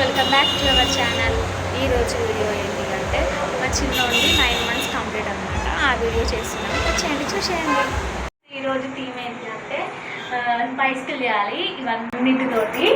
Welcome back to our channel. ఈరోజు video ఏంటి అంటే మా చిన్నోడి 9 months కంప్లీట్ అనమాట. ఆ వీడియో చేస్తున్నాను, వచ్చేయండి చూసేయండి. ఈరోజు థీమ్ ఏంటి అంటే బైసికల్ చేయాలి ఇవన్నిటితోటి.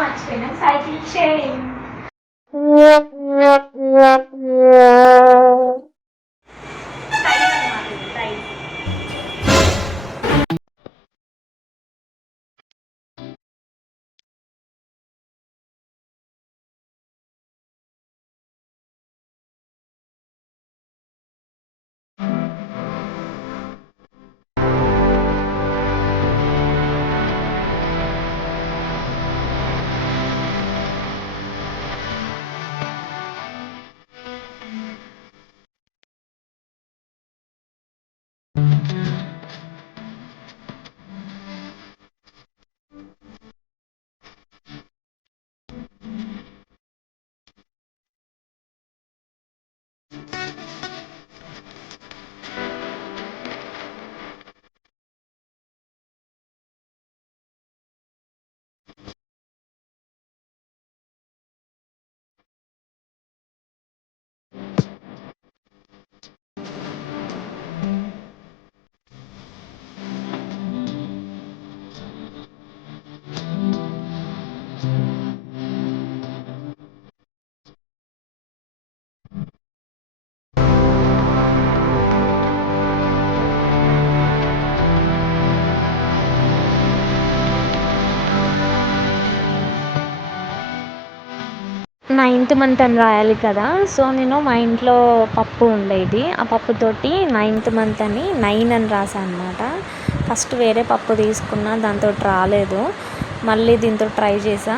మర్చిపోయినాం సైకిల్ షేరింగ్. నైన్త్ మంత్ అని రాయాలి కదా, సో నేను మా ఇంట్లో పప్పు ఉండేది, ఆ పప్పుతోటి 9th month అని 9 అని రాసాను అనమాట. ఫస్ట్ వేరే పప్పు తీసుకున్నా, దాంతో రాలేదు. మళ్ళీ దీంతో ట్రై చేసా,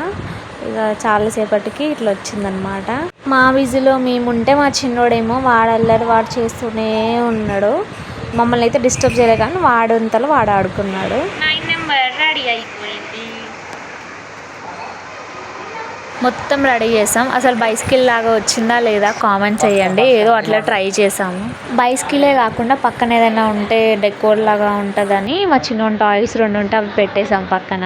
ఇక చాలాసేపటికి ఇట్లా వచ్చిందనమాట. మా వీధిలో మేముంటే మా చిన్నోడేమో వాడల్లరి వాడు చేస్తూనే ఉన్నాడు. మమ్మల్ని అయితే డిస్టర్బ్ చేయలేదు, కానీ వాడంతలో వాడు ఆడుకున్నాడు. 9 నెంబర్ రెడీ అయిపోయింది. మొత్తం రెడీ చేసాం. అసలు బైసికిల్ లాగా వచ్చిందా లేదా కామెంట్ చేయండి. ఏదో అట్లా ట్రై చేసాము. బైసికిలే కాకుండా పక్కన ఏదైనా ఉంటే డెకోర్ లాగా ఉంటుందని మా చిన్న టాయ్స్ 2 ఉంటే అవి పెట్టేసాం పక్కన.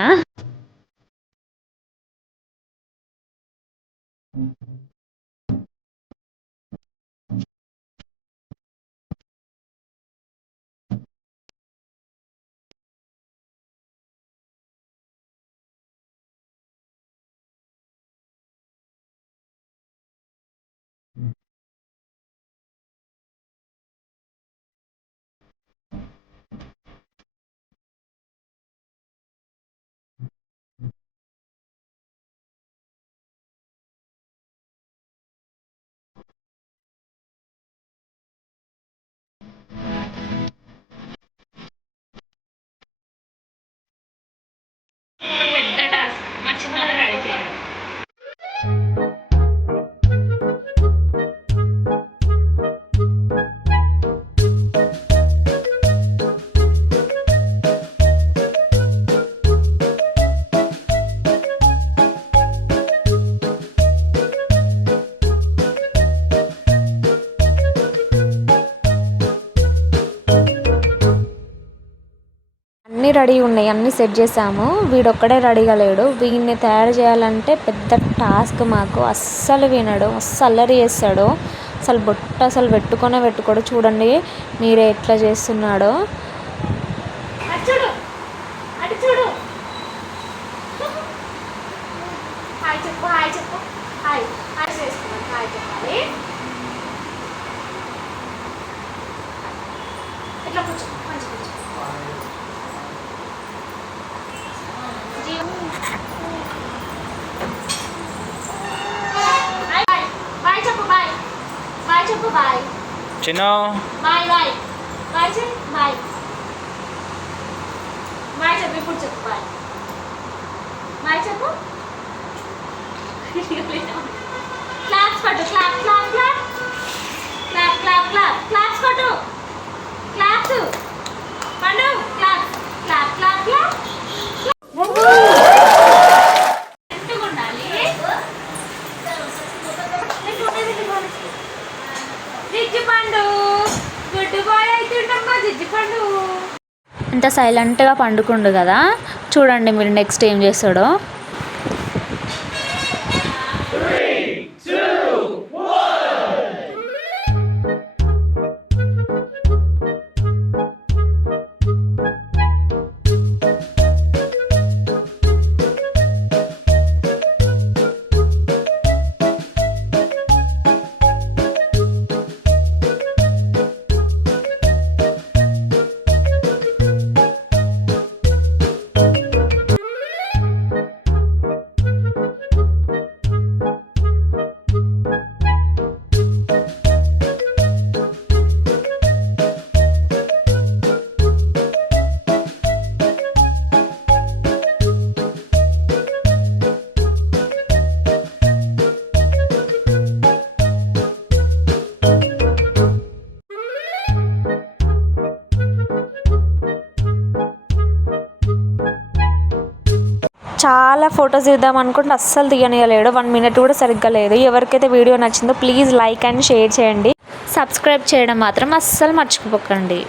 అన్నీ రెడీ ఉన్నాయి, అన్నీ సెట్ చేసాము. వీడొక్కడే రెడీగా లేడు. వీడిని తయారు చేయాలంటే పెద్ద టాస్క్ మాకు. అస్సలు వినడు, అస్సలు అల్లరి చేస్తాడు. అసలు బొట్ట అసలు పెట్టుకోడు. చూడండి మీరే ఎట్లా చేస్తున్నాడో. చిన్న బాయ్ బాయ్ బాయ్ చెప్పు, బాయ్ బాయ్ చెప్పు, ఇప్పుడు చెప్పు బాయ్ బాయ్ చెప్పు. క్లాప్స్ పట్టు, clap clap clap clap clap clap claps పట్టు, క్లాప్స్ పండు, క్లాప్ క్లాప్ క్లాప్ క్లాప్. ఉండాలి జిజ్జు పండు, గుడ్డు బాయ్ అవుతుండమ్మా జిజ్జు పండు. ఇంత సైలెంట్గా పండుకుండు కదా, చూడండి మీరు నెక్స్ట్ ఏం చేస్తాడో. చాలా ఫొటోస్ తీద్దాం అనుకుంటే అస్సలు తీయనియలేడు, 1 మినిట్ కూడా సరిగ్గా లేదు. ఎవరికైతే వీడియో నచ్చిందో ప్లీజ్ లైక్ అండ్ షేర్ చేయండి, సబ్స్క్రైబ్ చేయడం మాత్రం అస్సలు మర్చిపోకండి.